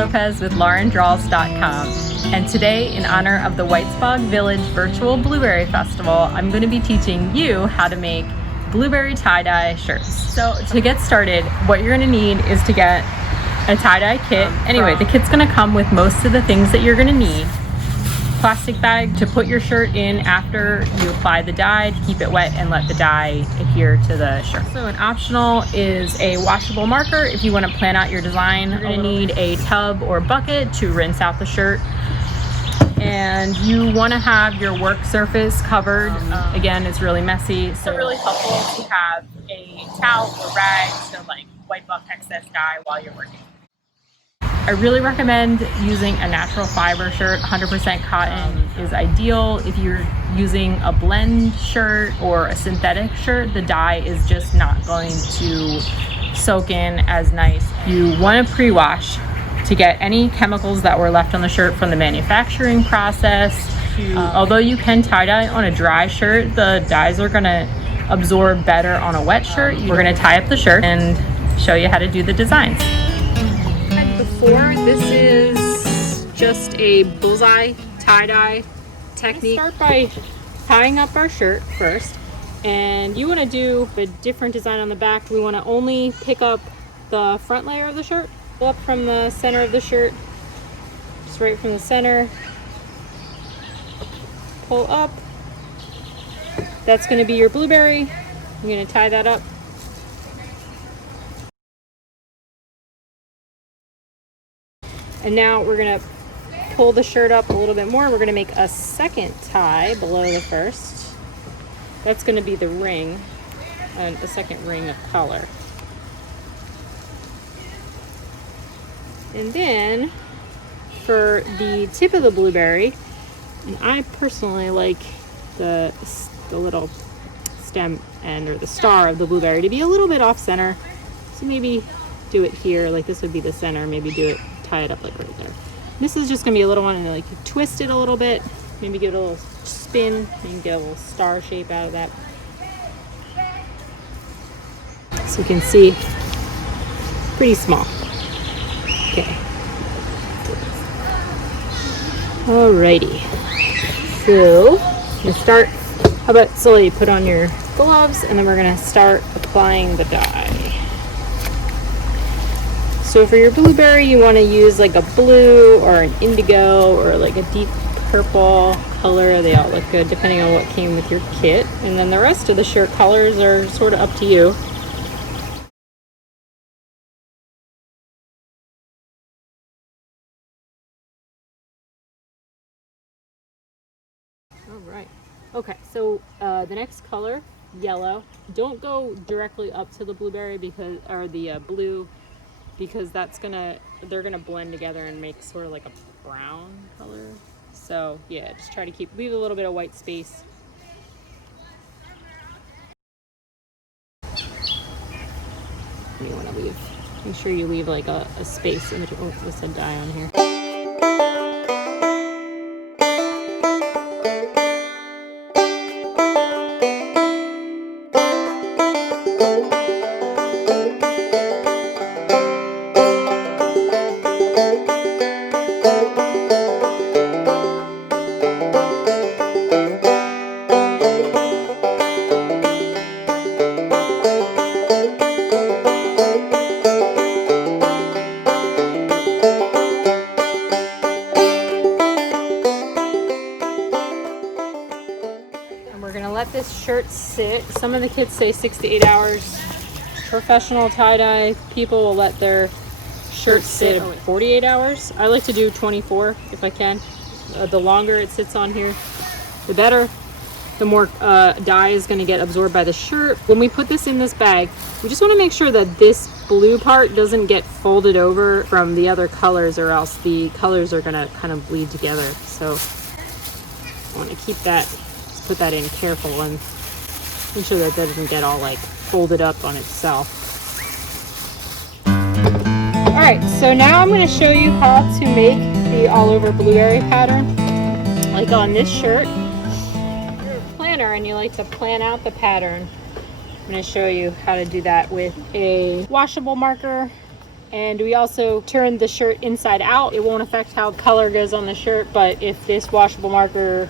Lopez with LaurenDraws.com, and today, in honor of the Whitesbog Village Virtual Blueberry Festival, I'm going to be teaching you how to make blueberry tie-dye shirts. So to get started, what you're going to need is to get a tie-dye kit. Anyway, the kit's going to come with most of the things that you're going to need. Plastic bag to put your shirt in after you apply the dye to keep it wet and let the dye adhere to the shirt. So an optional is a washable marker if you want to plan out your design. You're going to need a tub or bucket to rinse out the shirt, and you want to have your work surface covered. Again, it's really messy, so really helpful to have a towel or rag to like wipe off excess dye while you're working. I really recommend using a natural fiber shirt. 100% cotton is ideal. If you're using a blend shirt or a synthetic shirt, the dye is just not going to soak in as nice. You want to pre-wash to get any chemicals that were left on the shirt from the manufacturing process. Although you can tie-dye on a dry shirt, the dyes are going to absorb better on a wet shirt. We're going to tie up the shirt and show you how to do the designs. This is just a bullseye tie-dye technique. Start by tying up our shirt first, and you want to do a different design on the back. We want to only pick up the front layer of the shirt, pull up from the center of the shirt, just right from the center, pull up. That's going to be your blueberry. You're going to tie that up. And now we're gonna pull the shirt up a little bit more. We're gonna make a second tie below the first. That's gonna be the ring, and a second ring of color. And then for the tip of the blueberry, and I personally like the little stem end or the star of the blueberry to be a little bit off center. So maybe do it here, like this would be the center, maybe do it, tie it up like right there. This is just gonna be a little one, and like you twist it a little bit, maybe give it a little spin, and get a little star shape out of that. So you can see, pretty small. Okay. Alrighty. So I'm gonna start. How about slowly put on your gloves, and then we're gonna start applying the dye. So for your blueberry, you want to use like a blue or an indigo or like a deep purple color. They all look good depending on what came with your kit. And then the rest of the shirt colors are sort of up to you. All right. Okay, so the next color, yellow. Don't go directly up to the blueberry or the blue, because they're gonna blend together and make sort of like a brown color. So yeah, just try to leave a little bit of white space. You want to make sure you leave like a space in between. Oh, this had dye on here. Let this shirt sit. Some of the kits say 6 to 8 hours. Professional tie-dye people will let their shirts sit 48 hours. I like to do 24 if I can. The longer it sits on here, the better. The more dye is going to get absorbed by the shirt. When we put this in this bag, we just want to make sure that this blue part doesn't get folded over from the other colors, or else the colors are going to kind of bleed together. So I want to keep that. Put that in careful and make sure that doesn't get all like folded up on itself. All right, so now I'm going to show you how to make the all over blueberry pattern. Like on this shirt, you're a planner and you like to plan out the pattern. I'm going to show you how to do that with a washable marker And we also turned the shirt inside out. It won't affect how color goes on the shirt, but if this washable marker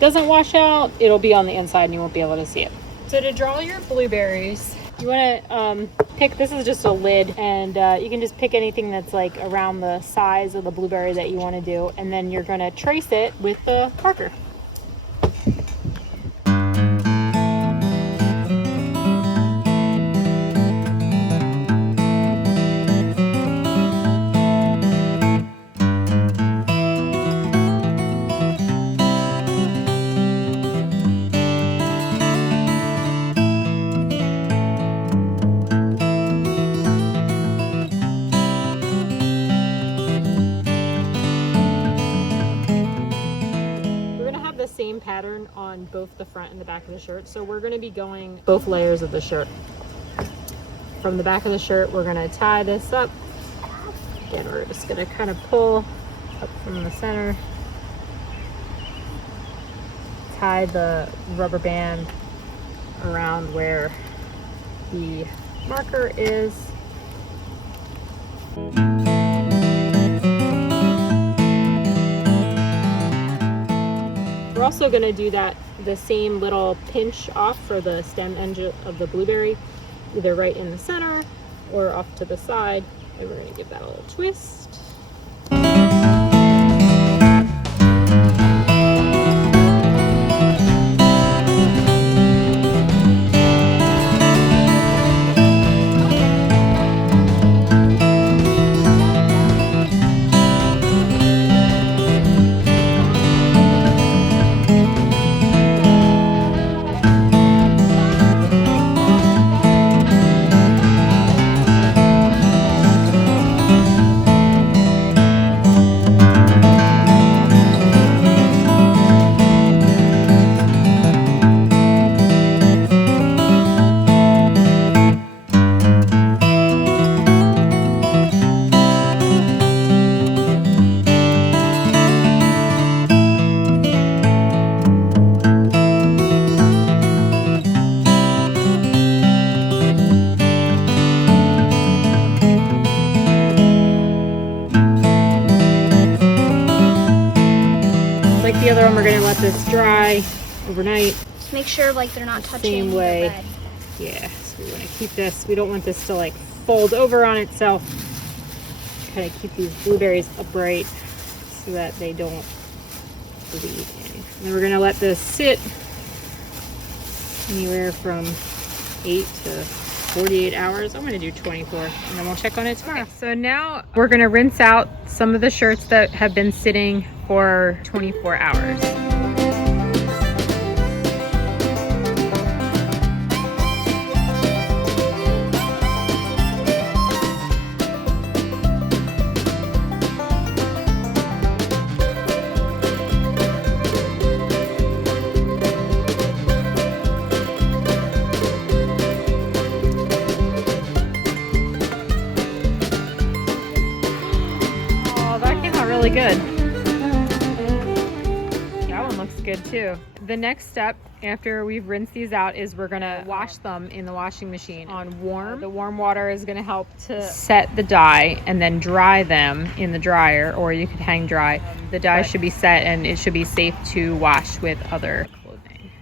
doesn't wash out, it'll be on the inside and you won't be able to see it. So to draw your blueberries, you want to pick, this is just a lid, and you can just pick anything that's like around the size of the blueberry that you want to do, and then you're going to trace it with the marker. Same pattern on both the front and the back of the shirt, so we're going to be going both layers of the shirt. From the back of the shirt, we're going to tie this up. Again, we're just going to kind of pull up from the center, tie the rubber band around where the marker is. We're also going to do the same little pinch off for the stem end of the blueberry, either right in the center or off to the side, and we're going to give that a little twist. The other one, we're going to let this dry overnight. Just make sure like they're not touching same way. the red. Yeah, so we want to keep this, we don't want this to like fold over on itself. Kind of keep these blueberries upright so that they don't bleed in. And then we're going to let this sit anywhere from 8 to 48 hours. I'm going to do 24 and then we'll check on it tomorrow. Okay, so now we're going to rinse out some of the shirts that have been sitting for 24 hours. Oh, that came out really good. Good too. The next step after we've rinsed these out is we're gonna wash them in the washing machine on warm. The warm water is gonna help to set the dye and then dry them in the dryer, or you could hang dry. The dye should be set and it should be safe to wash with other clothing.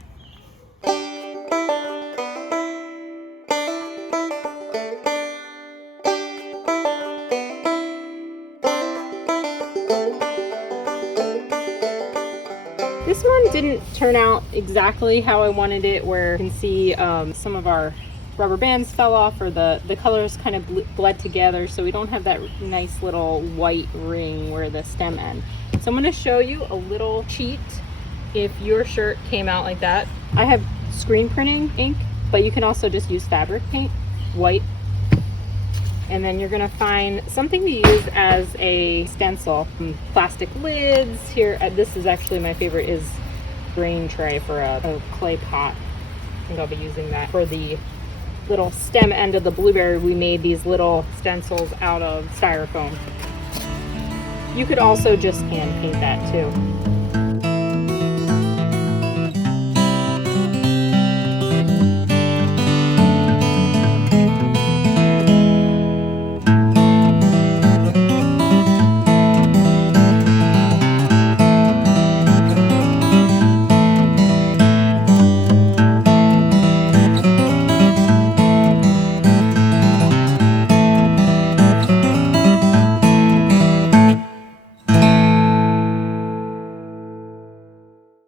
This one didn't turn out exactly how I wanted it, where you can see some of our rubber bands fell off, or the colors kind of bled together, so we don't have that nice little white ring where the stem ends. So I'm going to show you a little cheat if your shirt came out like that. I have screen printing ink, but you can also just use fabric paint, white. And then you're gonna find something to use as a stencil. Plastic lids here. This is actually my favorite, is grain tray for a clay pot. I think I'll be using that. For the little stem end of the blueberry, we made these little stencils out of styrofoam. You could also just hand paint that too.